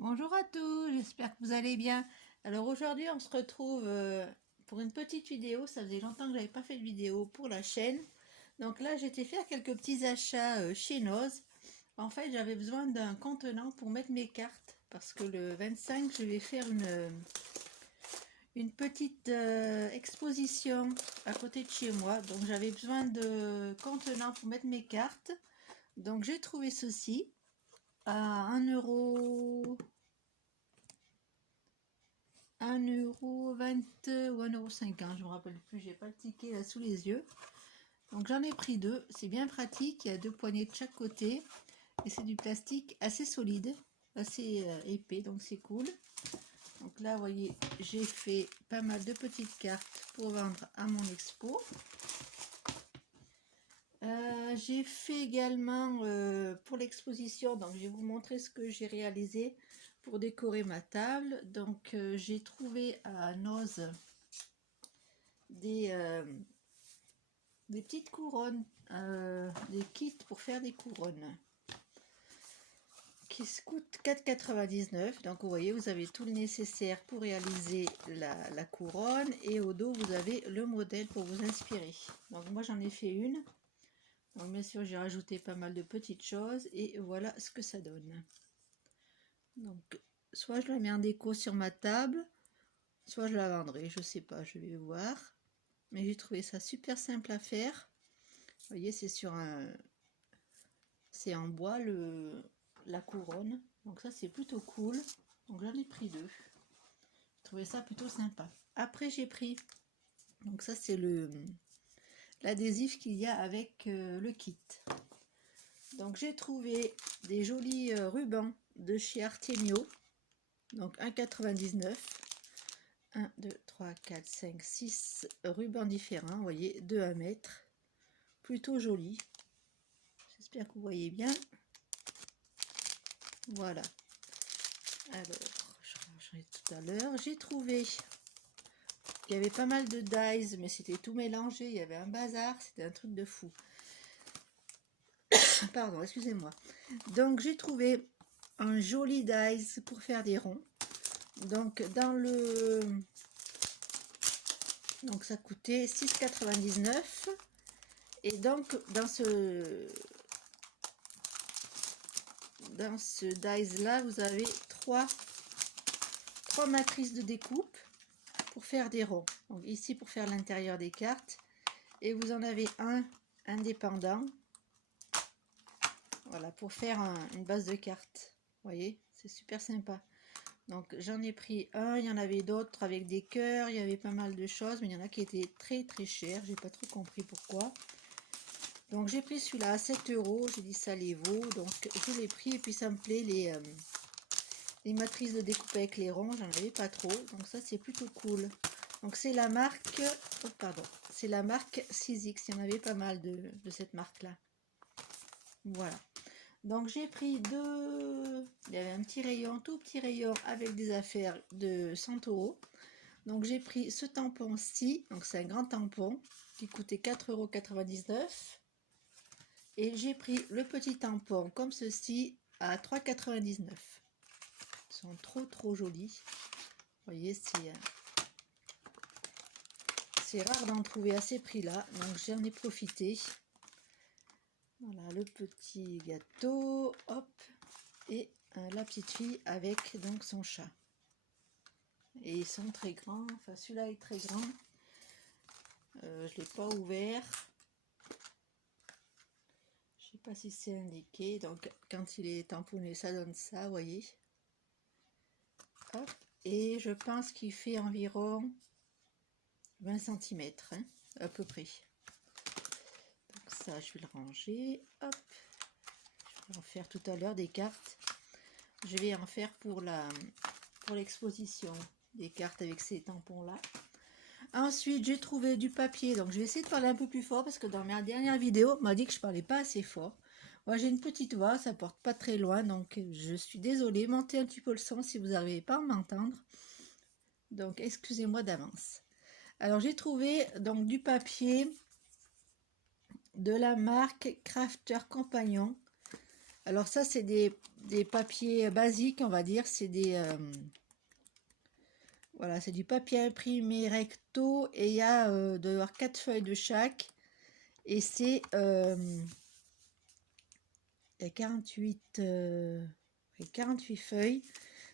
Bonjour à tous, j'espère que vous allez bien. Alors aujourd'hui on se retrouve pour une petite vidéo, ça faisait longtemps que j'avais pas fait de vidéo pour la chaîne. Donc là j'étais faire quelques petits achats chez Noz. En fait j'avais besoin d'un contenant pour mettre mes cartes parce que le 25 je vais faire une petite exposition à côté de chez moi. Donc j'avais besoin de contenant pour mettre mes cartes. Donc j'ai trouvé ceci à 1 €. 1,20 € ou 1,50 €, je me rappelle plus, j'ai pas le ticket là sous les yeux. Donc j'en ai pris deux, c'est bien pratique, il y a deux poignées de chaque côté et c'est du plastique assez solide, assez épais, donc c'est cool. Donc là vous voyez, j'ai fait pas mal de petites cartes pour vendre à mon expo. J'ai fait également pour l'exposition, donc je vais vous montrer ce que j'ai réalisé pour décorer ma table. Donc j'ai trouvé à Noz des petites couronnes, des kits pour faire des couronnes qui se coûtent 4,99 €. Donc vous voyez, vous avez tout le nécessaire pour réaliser la couronne et au dos vous avez le modèle pour vous inspirer. Donc moi j'en ai fait une. Donc bien sûr j'ai rajouté pas mal de petites choses et voilà ce que ça donne. Donc soit je la mets en déco sur ma table, soit je la vendrai, je sais pas, je vais voir. Mais j'ai trouvé ça super simple à faire. Vous voyez, c'est en bois la couronne, donc ça c'est plutôt cool. Donc j'en ai pris deux. J'ai trouvé ça plutôt sympa. Après j'ai pris, donc ça c'est l'adhésif qu'il y a avec le kit. Donc j'ai trouvé des jolis rubans de chez Artemio, donc 1,99 €. 1, 2, 3, 4, 5, 6 rubans différents, vous voyez, 2 à mettre, plutôt joli. J'espère que vous voyez bien. Voilà. Alors, je rangerai tout à l'heure. J'ai trouvé, il y avait pas mal de dies, mais c'était tout mélangé. Il y avait un bazar, c'était un truc de fou. Pardon, excusez-moi. Donc, j'ai trouvé un joli dies pour faire des ronds. Donc, donc ça coûtait 6,99 €. Et donc, dans ce dies là, vous avez trois matrices de découpe pour faire des ronds. Donc ici pour faire l'intérieur des cartes, et vous en avez un indépendant, voilà, pour faire une base de cartes. Vous voyez, c'est super sympa. Donc j'en ai pris un, il y en avait d'autres avec des cœurs, il y avait pas mal de choses, mais il y en a qui étaient très chers, j'ai pas trop compris pourquoi. Donc j'ai pris celui-là à 7 €, j'ai dit ça les vaut, donc je l'ai pris, et puis ça me plaît, les matrices de découpe avec les ronds, j'en avais pas trop, donc ça c'est plutôt cool. Donc c'est la marque, oh, pardon, c'est la marque 6X, il y en avait pas mal de cette marque là. Voilà. Donc j'ai pris deux, il y avait un petit rayon, tout petit rayon avec des affaires de 100 €. Donc j'ai pris ce tampon-ci, donc c'est un grand tampon qui coûtait 4,99 €. Et j'ai pris le petit tampon comme ceci à 3,99 €. Ils sont trop jolis. Vous voyez, c'est rare d'en trouver à ces prix là, donc j'en ai profité. Voilà le petit gâteau, hop, et la petite fille avec donc son chat. Et ils sont très grands, enfin celui-là est très grand. Je ne l'ai pas ouvert. Je sais pas si c'est indiqué, donc quand il est tamponné ça donne ça, vous voyez. Hop. Et je pense qu'il fait environ 20 cm, hein, à peu près. Donc ça, je vais le ranger. Hop. Je vais en faire tout à l'heure des cartes. Je vais en faire pour l'exposition, des cartes avec ces tampons-là. Ensuite, j'ai trouvé du papier. Donc, je vais essayer de parler un peu plus fort parce que dans ma dernière vidéo, on m'a dit que je parlais pas assez fort. Moi, j'ai une petite voix, ça porte pas très loin. Donc, je suis désolée. Montez un petit peu le son si vous n'arrivez pas à m'entendre. Donc, excusez-moi d'avance. Alors, j'ai trouvé donc du papier de la marque Crafter Compagnon. Alors ça, c'est des papiers basiques, on va dire. C'est des... voilà, c'est du papier imprimé recto. Et il y a doit y avoir 4 feuilles de chaque. Et c'est... il y a 48 feuilles.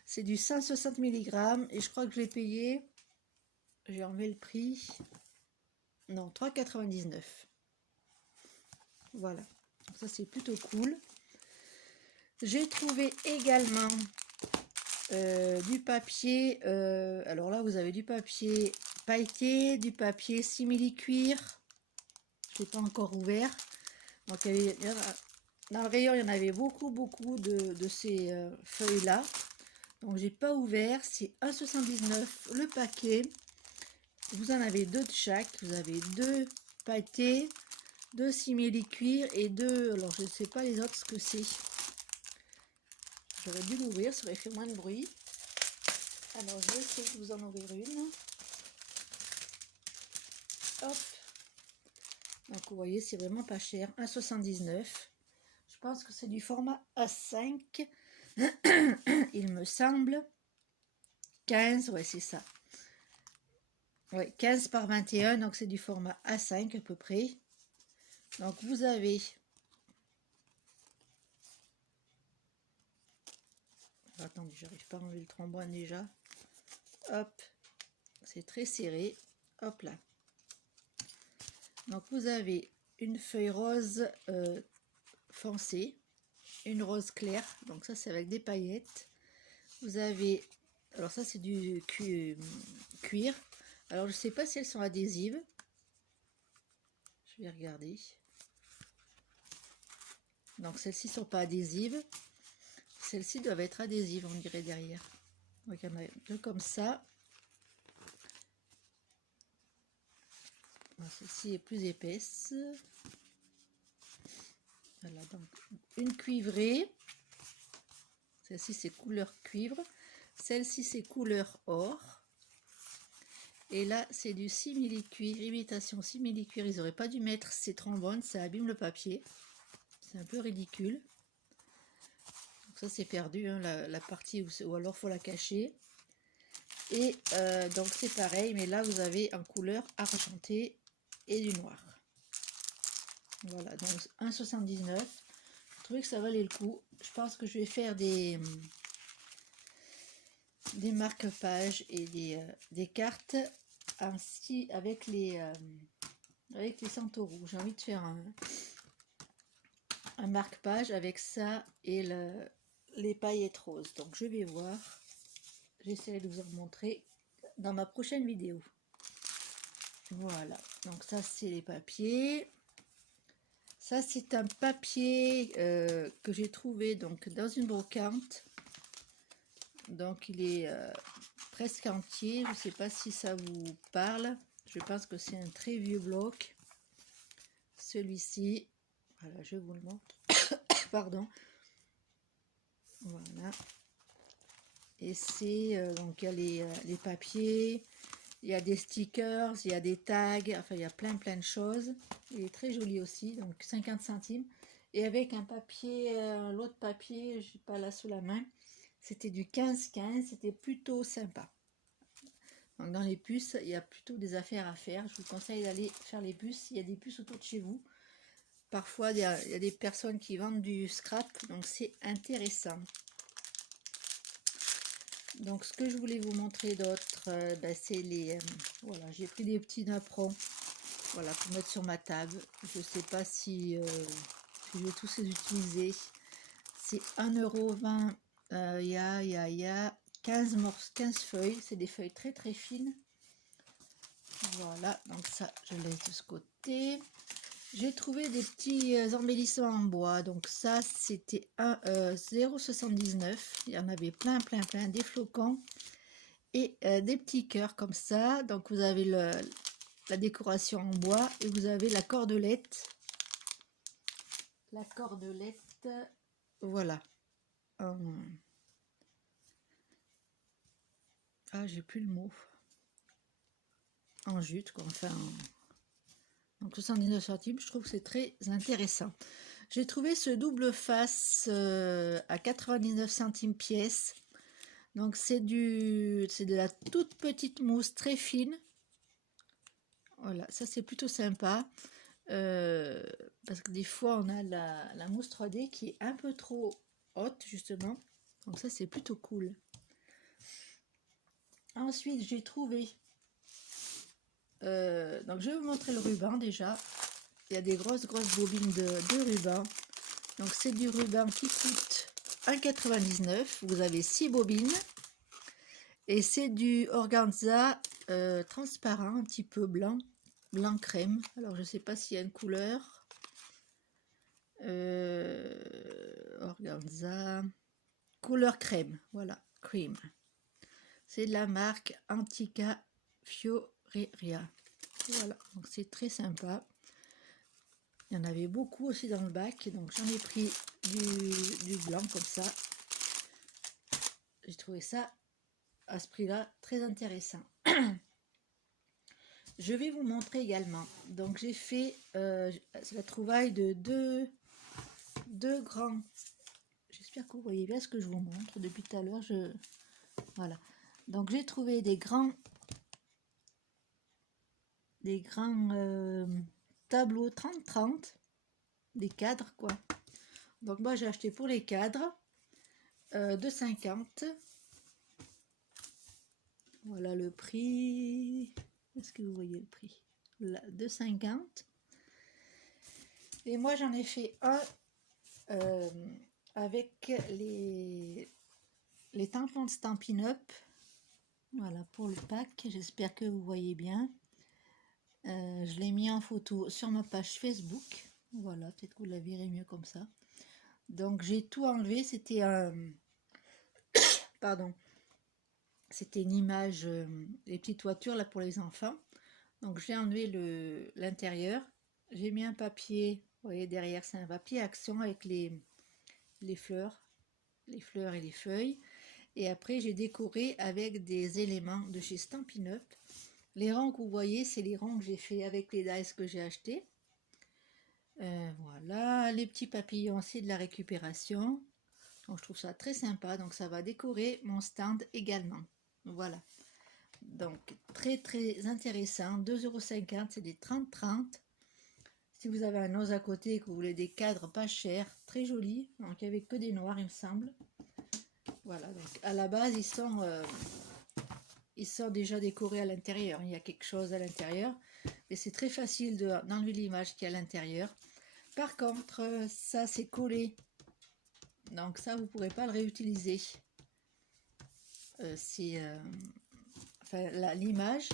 C'est du 160 mg. Et je crois que je l'ai payé... J'ai enlevé le prix. Non, 3,99. Voilà. Donc ça, c'est plutôt cool. J'ai trouvé également du papier. Alors là, vous avez du papier pailleté, du papier simili-cuir. Je ne l'ai pas encore ouvert. Donc, dans le rayon, il y en avait beaucoup de ces feuilles-là. Donc, j'ai pas ouvert. C'est 1,79 le paquet. Vous en avez 2 de chaque. Vous avez 2 pailletés, 2 simili-cuir et 2... Alors, je ne sais pas les autres ce que c'est. J'aurais dû l'ouvrir, ça aurait fait moins de bruit. Alors, je vais essayer de vous en ouvrir une. Hop. Donc, vous voyez, c'est vraiment pas cher. 1,79. Je pense que c'est du format A5. Il me semble. 15, ouais, c'est ça. Ouais, 15 par 21, donc c'est du format A5 à peu près. Donc, vous avez... Attendez, j'arrive pas à enlever le trombone déjà. Hop. C'est très serré. Hop là. Donc, vous avez une feuille rose foncée, une rose claire, donc ça c'est avec des paillettes. Vous avez, alors ça c'est du cuir, alors je sais pas si elles sont adhésives, je vais regarder. Donc celles-ci sont pas adhésives, celles-ci doivent être adhésives, on dirait derrière. Donc il y en a 2 comme ça. Celle-ci est plus épaisse. Voilà, donc une cuivrée. Celle-ci c'est couleur cuivre. Celle-ci c'est couleur or. Et là c'est du simili-cuir, imitation simili-cuir. Ils n'auraient pas dû mettre ces trombones, ça abîme le papier. C'est un peu ridicule. Donc ça c'est perdu, hein, la partie ou alors faut la cacher. Et donc c'est pareil, mais là vous avez en couleur argentée et du noir. Voilà, donc 1,79. Je trouvais que ça valait le coup. Je pense que je vais faire des marque-pages et des cartes ainsi avec les centaures. J'ai envie de faire un marque-page avec ça et les paillettes roses. Donc je vais voir. J'essaierai de vous en montrer dans ma prochaine vidéo. Voilà, donc ça c'est les papiers. Ça c'est un papier que j'ai trouvé donc dans une brocante. Donc il est presque entier. Je ne sais pas si ça vous parle. Je pense que c'est un très vieux bloc. Celui-ci, voilà, je vous le montre. Pardon. Voilà. Et c'est donc il y a les papiers. Il y a des stickers, il y a des tags, enfin il y a plein de choses. Il est très joli aussi, donc 50 centimes. Et avec un papier, l'autre papier, je n'ai pas là sous la main, c'était du 15-15, c'était plutôt sympa. Donc dans les puces, il y a plutôt des affaires à faire. Je vous conseille d'aller faire les puces, il y a des puces autour de chez vous. Parfois, il y a des personnes qui vendent du scrap, donc c'est intéressant. Donc ce que je voulais vous montrer d'autre, c'est les... voilà, j'ai pris des petits napperons, voilà, pour mettre sur ma table. Je ne sais pas si je vais tous les utiliser. C'est 1,20 €. Il y a 15 feuilles, c'est des feuilles très fines. Voilà, donc ça, je laisse de ce côté. J'ai trouvé des petits embellissements en bois. Donc ça, c'était 0,79 €. Il y en avait plein, des flocons et des petits cœurs comme ça. Donc vous avez la décoration en bois et vous avez la cordelette. La cordelette, voilà. Ah, j'ai plus le mot. En jute, quoi. Enfin, donc 79 centimes, je trouve que c'est très intéressant. J'ai trouvé ce double face à 99 centimes pièce. Donc c'est de la toute petite mousse très fine. Voilà, ça c'est plutôt sympa. Parce que des fois on a la mousse 3D qui est un peu trop haute justement. Donc ça c'est plutôt cool. Ensuite j'ai trouvé... donc je vais vous montrer le ruban déjà. Il y a des grosses bobines de ruban. Donc c'est du ruban qui coûte 1,99 €. Vous avez 6 bobines. Et c'est du organza transparent, un petit peu blanc crème. Alors je sais pas s'il y a une couleur. Organza couleur crème, voilà, cream. C'est de la marque Antica Fioreria. Voilà, donc c'est très sympa. Il y en avait beaucoup aussi dans le bac, donc j'en ai pris du blanc comme ça. J'ai trouvé ça à ce prix-là très intéressant. Je vais vous montrer également. Donc j'ai fait la trouvaille de deux grands. J'espère que vous voyez bien ce que je vous montre depuis tout à l'heure. Voilà. Donc j'ai trouvé des grands tableaux 30-30, des cadres quoi. Donc moi j'ai acheté pour les cadres de 50. Voilà le prix. Est-ce que vous voyez le prix? Là, de 50. Et moi j'en ai fait un avec les tampons de Stampin' Up. Voilà pour le pack. J'espère que vous voyez bien. Je l'ai mis en photo sur ma page Facebook. Voilà, peut-être que vous la verrez mieux comme ça. Donc j'ai tout enlevé. C'était un... Pardon. C'était une image, les petites voitures là pour les enfants. Donc j'ai enlevé l'intérieur. J'ai mis un papier, vous voyez derrière c'est un papier action avec les fleurs et les feuilles. Et après j'ai décoré avec des éléments de chez Stampin' Up. Les rangs que vous voyez, c'est les rangs que j'ai fait avec les dies que j'ai achetés. Voilà, les petits papillons, c'est de la récupération. Donc je trouve ça très sympa, donc ça va décorer mon stand également. Voilà. Donc très intéressant, 2,50 €, c'est des 30-30. Si vous avez un os à côté et que vous voulez des cadres pas chers, très jolis, donc il n'y avait que des noirs il me semble. Voilà, donc à la base ils sont déjà décorés à l'intérieur, il y a quelque chose à l'intérieur et c'est très facile d'enlever l'image qui est à l'intérieur. Par contre ça c'est collé, donc ça vous pourrez pas le réutiliser. Enfin, l'image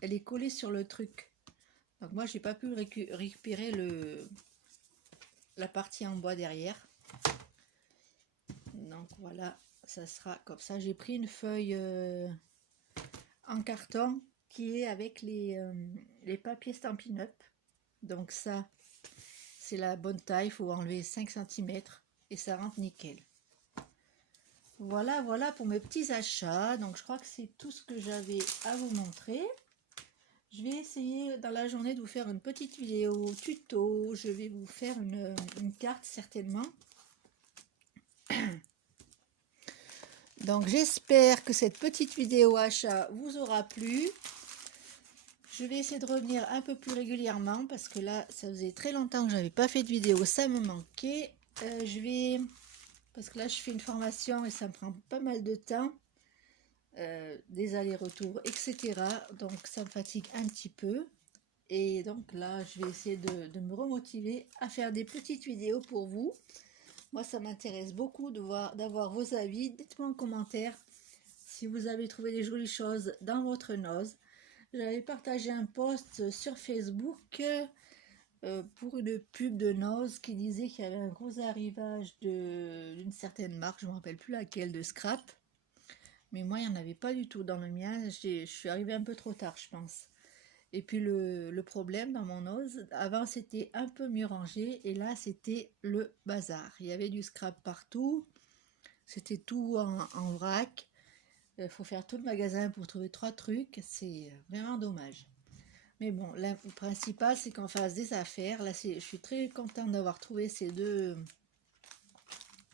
elle est collée sur le truc, donc moi j'ai pas pu récupérer la partie en bois derrière. Donc voilà, ça sera comme ça. J'ai pris une feuille en carton qui est avec les papiers Stampin' Up. Donc ça c'est la bonne taille, il faut enlever 5 cm et ça rentre nickel. Voilà pour mes petits achats. Donc je crois que c'est tout ce que j'avais à vous montrer. Je vais essayer dans la journée de vous faire une petite vidéo tuto. Je vais vous faire une carte certainement. Donc j'espère que cette petite vidéo achat vous aura plu. Je vais essayer de revenir un peu plus régulièrement parce que là ça faisait très longtemps que j'avais pas fait de vidéo, ça me manquait. Parce que là je fais une formation et ça me prend pas mal de temps, des allers-retours etc. Donc ça me fatigue un petit peu. Et donc là je vais essayer de me remotiver à faire des petites vidéos pour vous. Moi ça m'intéresse beaucoup d'avoir vos avis. Dites-moi en commentaire si vous avez trouvé des jolies choses dans votre nose. J'avais partagé un post sur Facebook pour une pub de Nose qui disait qu'il y avait un gros arrivage d'une certaine marque, je ne me rappelle plus laquelle, de scrap. Mais moi, il n'y en avait pas du tout dans le mien. Je suis arrivée un peu trop tard, je pense. Et puis le problème dans mon Nose, avant c'était un peu mieux rangé et là c'était le bazar. Il y avait du scrap partout, c'était tout en vrac. Il faut faire tout le magasin pour trouver 3 trucs, c'est vraiment dommage. Mais bon, le principal, c'est qu'on fasse des affaires. Là, je suis très contente d'avoir trouvé ces deux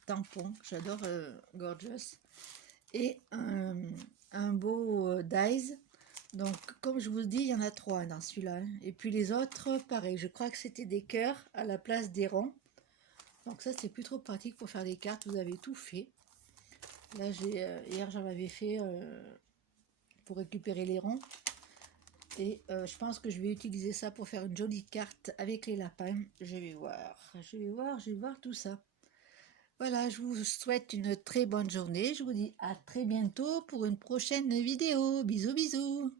tampons. J'adore Gorgeous. Et un beau Dies. Donc, comme je vous dis, il y en a 3 dans celui-là, hein. Et puis les autres, pareil. Je crois que c'était des cœurs à la place des ronds. Donc ça, c'est plus trop pratique pour faire des cartes. Vous avez tout fait. Là, hier, j'en avais fait pour récupérer les ronds. Et je pense que je vais utiliser ça pour faire une jolie carte avec les lapins. Je vais voir tout ça. Voilà, je vous souhaite une très bonne journée. Je vous dis à très bientôt pour une prochaine vidéo. Bisous, bisous.